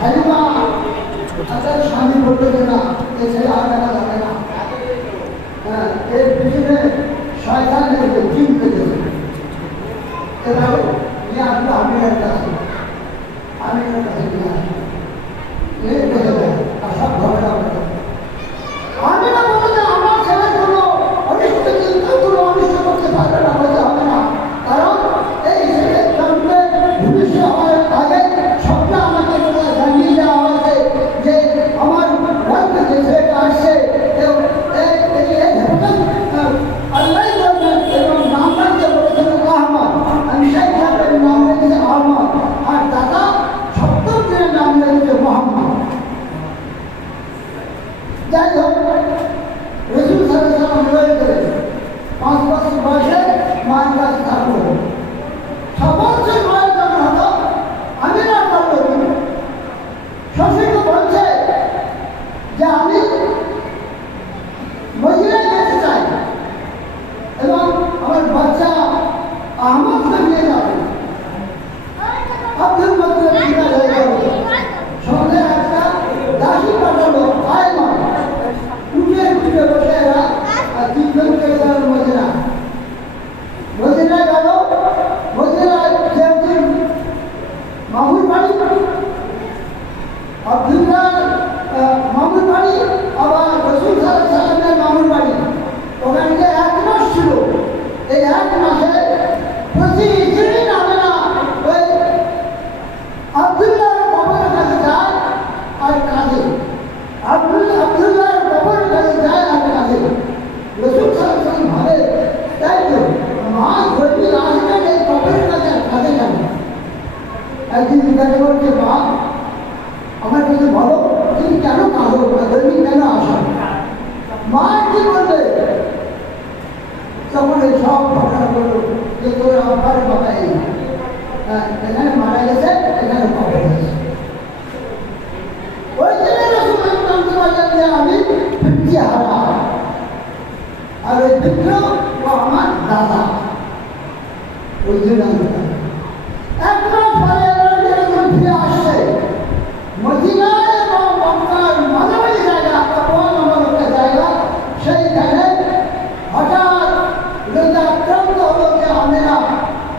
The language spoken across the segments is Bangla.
হালিমা তাদের স্বামী বলতে যে না এই ছেলে আর দেখা যাবে না, হ্যাঁ এর পিছনে শয়তান লেগেছে, জিন লেগেছে। এবার নিয়ে আসলো আমিরের কাছে, আমিরের কাছে নিয়ে আসলো, নিয়ে দেখে দেয় আর সব ঘটনা বলে। আমিরা বলে যে আমার ছেলে কোনো অনিষ্ট চিন্তা কোনো অনিষ্ট করতে পারবে না, বলতে হবে না, কারণ এই ছেলের জন্মে ভবিষ্যৎ হওয়ার আগে স্বপ্নে আমাকে জানিয়ে দেওয়া হয়েছে যে আমার গর্ভে যে ছেলেটা আসছে আল্লাহ বলবেন এবং নাম রাখতে বলেছেন আহমদ, আমি সেই সাহেবের নাম রেখেছে আহমদ, আর দাদা সপ্তম দিনের নাম রেখেছে মোহাম্মদ। যাই হোক রসুল সাল্লাল্লাহু আলাইহি ওয়াসাল্লাম রয়ে গেলেন 5 বছর বয়সে মায়ের কাছে থাকলো। 6 বছর বয়স যখন হলো আমিরা বলল শ্বশুরকে বলছে যে আমি মদিনায় যেতে চাই এবং আমার বাচ্চা আহমদকে নিয়ে যাবে। আব্দুল মুত্তালিব জিজ্ঞাসা হয়ে গেল, সঙ্গে একটা দাসী পাঠালো আয়মান, উঠে উঠে বসে এরা 3 জনকে গেল মদিনা। মদিনায় গেল, মদিনায় যেহেতু মামুর বাড়ি, আব্দুল্লাহ মামুর বাড়ি, আবার রসুল সাল্লাল্লাহু আলাইহি ওয়াসাল্লামের মামুর বাড়ি, ওখানে 1 মাস ছিল। এই 1 মাসে প্রতিদিন আমরা ওই আব্দুল্লাহর কবরের কাছে যায় আর কাঁদে, আব্দুল্লাহর কবরের কাছে যায় আর কাঁদে। রসুল সাল্লাল্লাহু আলাইহি ওয়াসাল্লাম ভাবে তাই তো মা গর্ভী আসবে এই কবরের কাছে আর কাঁদে কেন? একদিন জিজ্ঞাসা করছে, মা আমার কাছে বলো তুমি কেন কাঁদো, গর্ভী কেন আসো? মা কি বলবে? তখন এই সব ঘটনা বললো যে তোর আমার বাবা এই এখানে মারা গেছে, এখানে কবর হয়েছে। ওই জন্য রসুল জানতে পারলেন যে আমি পিতৃ হারা, আর ওই পিতৃ ও আমার দাদা। ওই জন্য 1 মাস পরে যখন ফিরে আসছে মদিনায় এবং মক্কার মাঝামাঝি জায়গা, একটা জায়গা, সেইখানে হঠাৎ রোগে আক্রান্ত হলো যে আমেরা,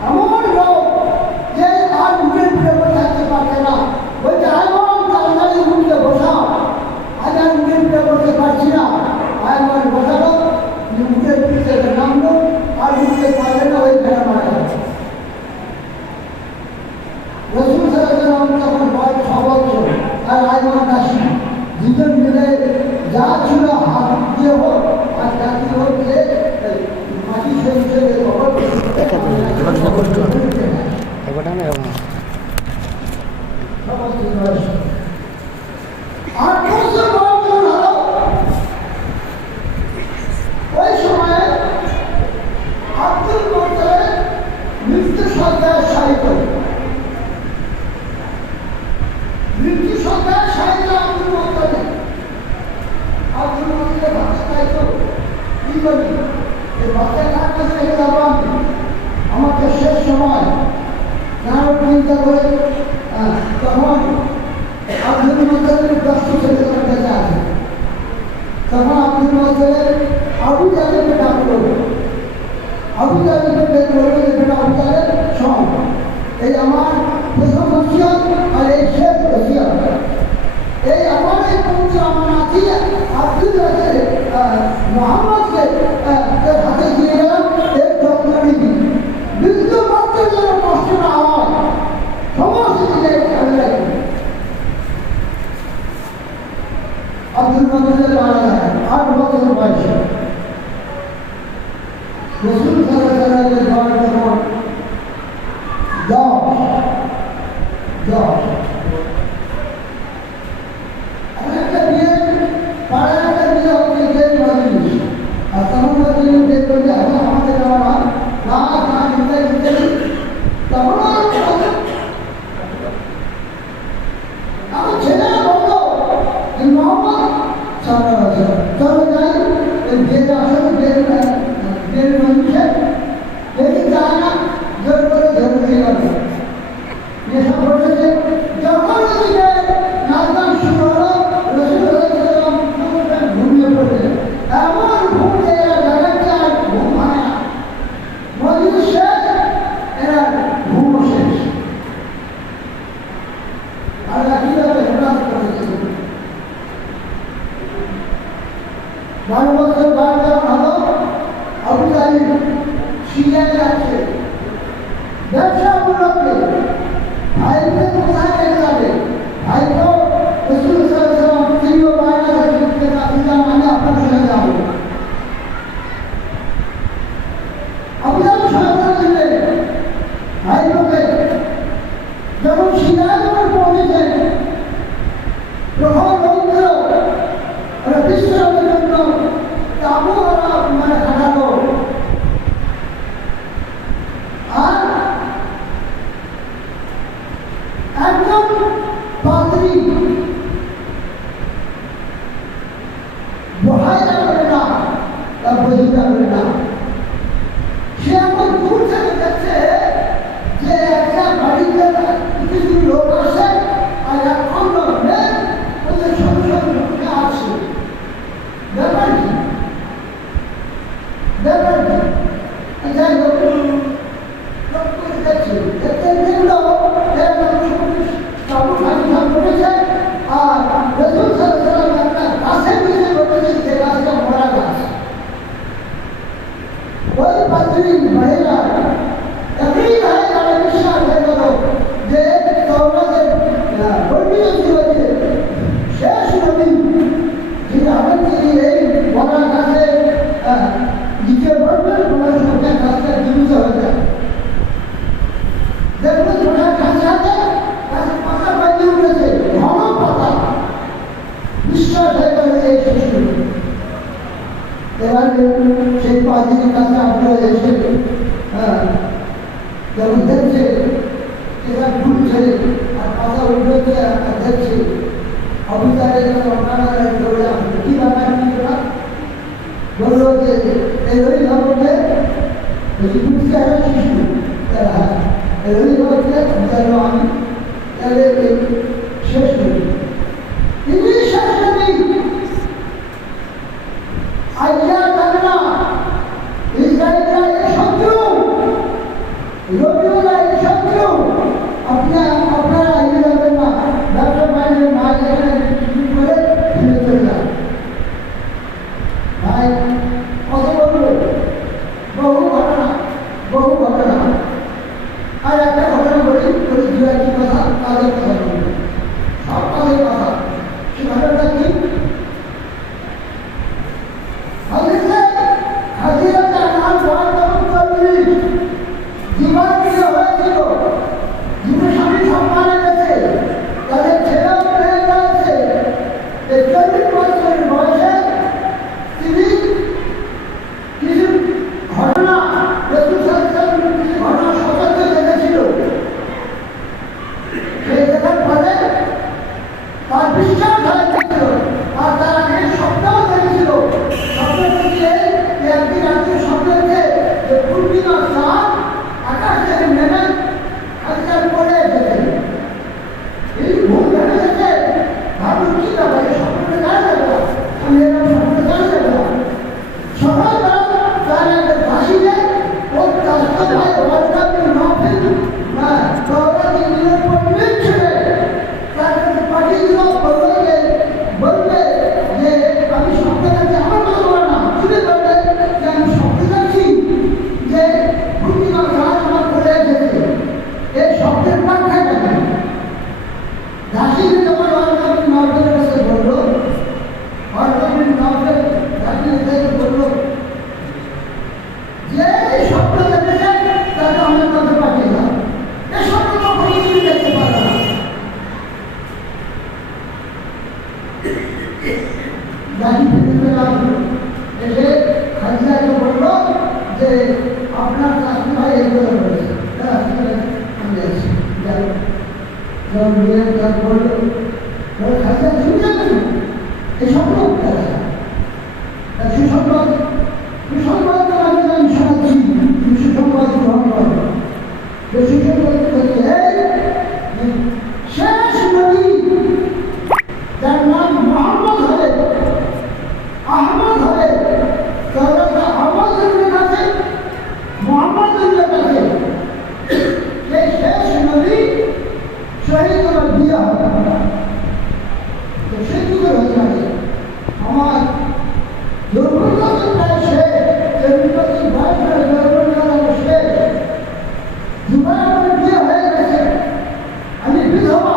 এমন রোগ যে আর উঠে ফিরে বসে থাকতে পারছে না। বলছে আয়মান তাড়াতাড়ি উঠে বসাও, আজ আর উঠে ফিরে বসতে পারছি না। আয়মান বসালো, উঠে ফিরে নামলো, আর উঠতে পারলে না, ওই ফেরা মারা গেল। রসুল সাল্লাল্লাহু আলাইহি ওয়াসাল্লাম তখন বয়স 6 বছর আর আয়মান দাসী, দুজন মিলে যা ছিল হাত দিয়ে হোক আর জাতি হোক যে মাটি সরিয়ে খবর ওই সময়ে আব্দুল মুত্তালিব মৃত্যু সজ্জায় শায়িত, মৃত্যু সজ্জায় শায়িত আব্দুল মুত্তালিব। আব্দুল মুত্তালিব ভাবতে চাইতো কি করি, এই বাচ্চা কার কাছে রেখে যাবো আমি, আমার তো শেষ সময়। নানা চিন্তা করে তখন আব্দুল মুত্তালিব 10 ছেলেদের কাছে আছে। তখন আব্দুল মুত্তালিব আবু জাহেলকে ডাকলো, আবু জাহেলকে বের করলো যে বেটা আবু জাহেল শোন, এই আমার প্রথম ওসিয়ত আর এই শেষ ওসিয়ত, এই আমার এই পৌঁছে আমার নাতি মোহাম্মদকে এর হাতে দিয়ে গেলাম, এর যত্ন নিবি, মৃত্যু বাচ্চার যেন কষ্ট না হয়, সমস্ত দিকে খেয়াল রাখবি। আব্দুল মুত্তালিব মারা যায় 8 বছর বয়সে। রসুল সাল্লাল্লাহু আলাইহি ওয়াসাল্লাম একটা বিয়ে পাড়ায় একটা বিয়ে হচ্ছে যে মজলিস, আর তখন মজলিস বের করলে এখন আমাদের আমার না না নিতে তখন আমার ছেলেরা বললো যে মোহাম্মদ সাল্লাল্লাহু আলাইহি ওয়াসাল্লাম চলো যাই, এই বিয়েটা আসলে বিয়ের মজলিসে দেখি যায় না, জোর করে ধরে দিয়ে গেল। ये सब बोलते थे जब আর কিভাবে হঠাৎ করেছে 12 বছর বয়স যখন হলো আবু তালিব সিরিয়ায় যাচ্ছে ব্যবসা উপলক্ষে ভাইকে কোথায় রেখে যাবে ভাই তো রসুল সাল্লাল্লাহু তিনিও বাইরে থাকতে দিলাম আমি আপনার সঙ্গে যাবো আবু তালিব সাহায্য দিলেন ভাইকে যখন সিরিয়ায় যখন পৌঁছেছেন প্রখর রৌদ্র ওরা বিশ্রামের জন্য তাবু ওরা মানে খাটালো আর একজন পাত্রী বহাইয়া করে না তার বহিটা করে না সে এখন দূর থেকে দেখছে যে একটা বাড়িতে কিছু লোক আসে আর এখন ওদের সঙ্গে সঙ্গে আসে ব্যাপার কি ব্যাপার কি যাই হোক দেখছি দেখলো কাপড় খালি খাপ করেছে আর রসুল সাল্লাল্লাহু আলাইহি একটা গাছের নিচে বসেছে যে গাছটা মরা গাছ ওই পাত্রী মহিলা একই গায়ে গায়ে বিশ্বাস হয়ে গেল যে তওরাতের বর্ণিত ছিল যে শেষ নবী যিনি আবার তিনি এই মরা গাছে নিচে বসবেন তোমার সঙ্গে গাছটা জীবিত হয়ে যায় দেখবেন ওটা গাছে আছে গাছের পাতা বাইরে উঠেছে ঘন পাতা বিশ্বাস হয়ে গেল এই শেষ নবী এবার সেই পাঁচদিনের কাছে আপনারা এসে যখন দেখছে এরা ঘুরছে আর পাতা উঠেছে আর দেখছে অভিযানের আপনারা দৌড়ে আসবে কি ব্যাপার কি বললো যে এই রবি ভবনে ঘুরছে একটা শিশু হ্যাঁ এই রবি ভবনে যেন আমি তাহলে শেষ করি ইংলিশ শেষ করি আইয়া যাবে না ইসরায়েলরা এর শত্রু রবিউল্লাহ এর শত্রু আপনারা আইয়ে যাবেন না ব্যবসা বাণিজ্য না যেখানে বিক্রি করে ফেলে চলে যান ভাই কত বলবো বহু ঘটনা আর একটা ঘটনা বলি দু একটি কথা কাজের কথা বলবো সব কাজের কথা সে ঘটনাটা কি শহীদ তোমার বিয়ে হবে তো সেই যুগের হতে পারে আমার দুর্ঘটনা তো প্রায় শেষ চরিত্রটি বয়স দুর্ঘটনা শেষ দুবার আমার বিয়ে হয়ে গেছে আমি বিধবা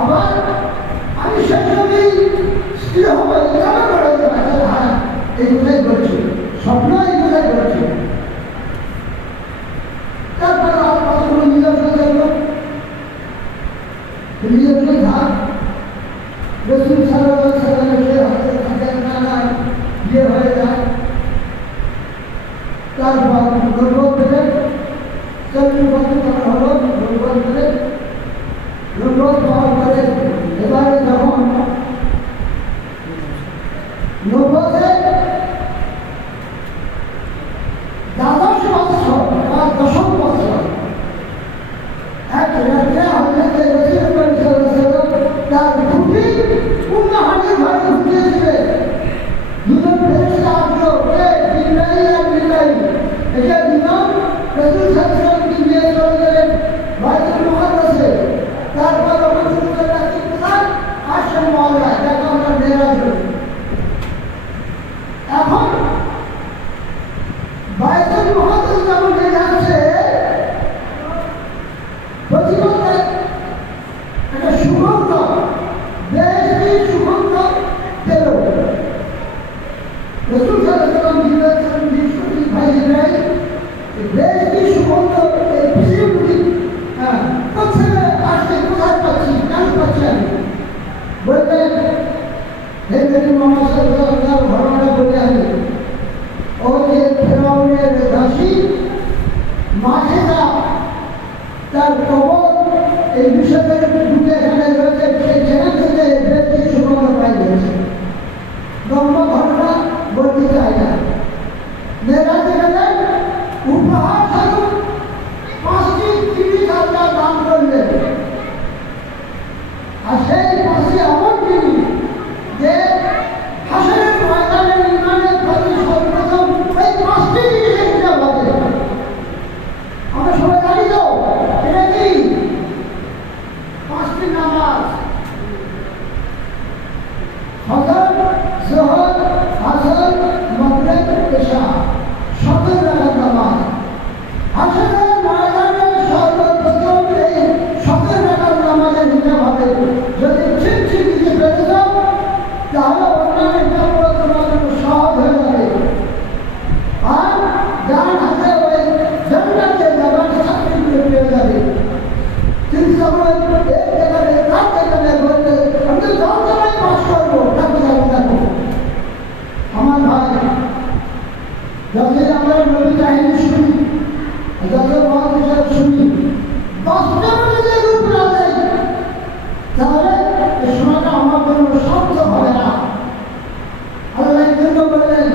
আবার আমি সেসবই স্ত্রী হবো এখানে করে হ্যাঁ এই কোথায় করছি স্বপ্ন এই কোথায় করছি তারপর আর কতগুলো নিদর্শন দেখলো নিদর্শন থাক রসুল সাল্লাল্লাহু আলাইহি ওয়াসাল্লামের হাতে থাকে না বিয়ে হয়ে যায় তারপর নবুয়ত পেলে 40 বছর তখন হলো নবুয়ত পেলে নবুয়ত পাওয়ার পরে এবারে যখন নবুয়তে দ্বাদশ বছর বা দশম বছর এক রাতে হযরত রাসূল সাল্লাল্লাহু আলাইহি ওয়াসাল্লাম তার টুপি উম্মাহানির ঘরে ঢুকিয়েছে দুজন ফেরেশতা আসলো জিবরাইল আর মিকাইল এটা দিলাম রাসূল সাল্লাল্লাহু আলাইহি ওয়াসাল্লামকে নিয়ে চলে গেলেন বাইতুল মুকাদ্দাসে তারপর রাসূলুল্লাহ রাতে কোথায় আসেন মহল্লায় যাকে আমরা মেরাজ বলি এখন বাইতুল মুকাদ্দাস যখন নিয়ে যাচ্ছে প্রতিমধ্যে একটা সুগন্ধ বেশি সুগন্ধ পেল রাসূল সাল্লাল্লাহু আলাইহি ওয়াসাল্লাম জিজ্ঞেস ভাই জিবরাইল বেশি সুগন্ধ এই পৃথিবী কোথায় আসছে কোথায় পাচ্ছি কেন পাচ্ছি আমি বললেন হে নবী মুহাম্মদ সাল্লাল্লাহু আলাইহি ওয়াসাল্লাম ঘটনা বলে আমি ওই যে ফেরাউনের দাসী মাছেরা তার কবর এই বিষয়ের ঢুকে এখানে রয়েছে সেখান থেকে ব্যক্তি সুগন্ধ পাই গেছে লম্বা ঘটনা বলতে চাই না মেয়েরাজে গেলেন উপহার স্বরূপ 5টি জিনিস আল্লাহ দান করলেন আর সেই 5টি এমন জিনিস যে হাসরের ময়দানে ইমানের প্রতি সর্বপ্রথম এই 5টি জিনিসের হিসাব হবে আমরা সবাই জানি তো এটা কি 5টি নামাজ ফজর যোহর আসর মাগরিব ইশা 7 রাকাত নামাজ হাসরের ময়দানে সর্বপ্রথম এই 7 রাকাত নামাজের হিসাব হবে যদি ঠিক দিকে বেড়ে যাও তাহলে অন্যান্য কাজগুলো তোমার জন্য সহজ হয়ে যাবে আর যার হাতে ওই জান্নাতে যাবার সার্টিফিকেট পেয়ে যাবে কিন্তু সময় এক জায়গায় রাত জায়গায় বলতে আমি যতটাই পাস করবো তাকে যাবো দেখো আমার ভাই যতই আমরা নবী কাহিনী শুনি যত মহাদেশের শুনি 10টা যদি রূপ না দেয় তাহলে এই সময়টা আমার জন্য সার্থক হবে না আল্লাহ জন্য বললেন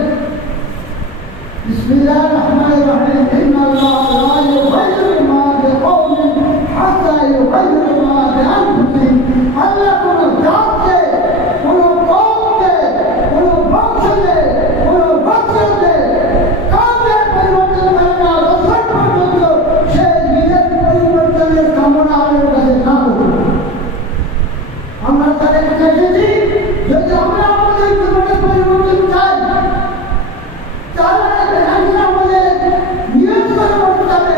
বিসমিল্লাহির রহমানির রহিম ইন্নাল্লাহা লা ইউগাইয়িরু মা বিকওমিন হাত্তা ইউগাইয়িরু মা বিআনফুসিহিম আল্লাহ কোনো জাতকে কোনো কওমকে কোনো বংশকে কোনো গোত্রকে কাউকে পরিবর্তন করে না যতক্ষণ পর্যন্ত সে নিজের পরিবর্তনের কামনা আমাদের কাছে না করবে আমরা তাদের কাছে এসেছি যদি আমরা আমাদের জীবনে পরিবর্তন চাই তাহলে আমাদের নিয়ত করে বসতে হবে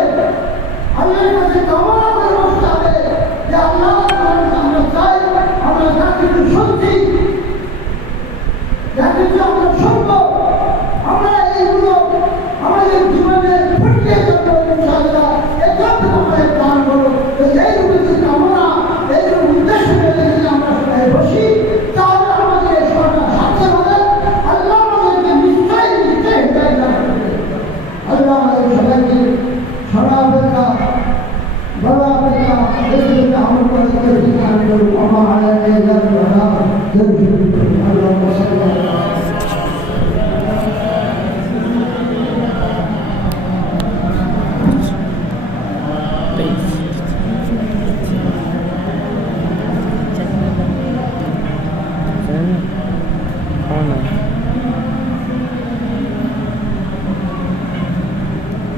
আল্লাহর কাছে কামনা করে বসতে হবে যে আল্লাহ আমরা চাই আমরা যা কিছু শুনছি যা কিছু আমরা শুনবো আমরা এইগুলো আমাদের জীবনে ফুটিয়ে যাবো ইনশাআল্লাহ এজন্য আমাদের প্রাণ করবো এইগুলো কামনা এইগুলো উদ্দেশ্য নিয়ে যদি আমরা সবাই বসি তাহলে আমাদের এই সময়টা সাথে হবে আল্লাহ আমাদেরকে নিশ্চয়ই হিদায়াত দান করবে আল্লাহ আমাদের সবাইকে ছড়া অপেক্ষা বড় অপেক্ষা এগুলোকে আমল করে তৌফিক দান করুন আমার আলাইহি ইল্লা আল্লাহ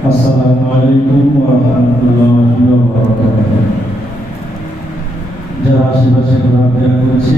Assalamualaikum warahmatullahi wabarakatuh. আশেপাশে ঘোরাফেরা করছে।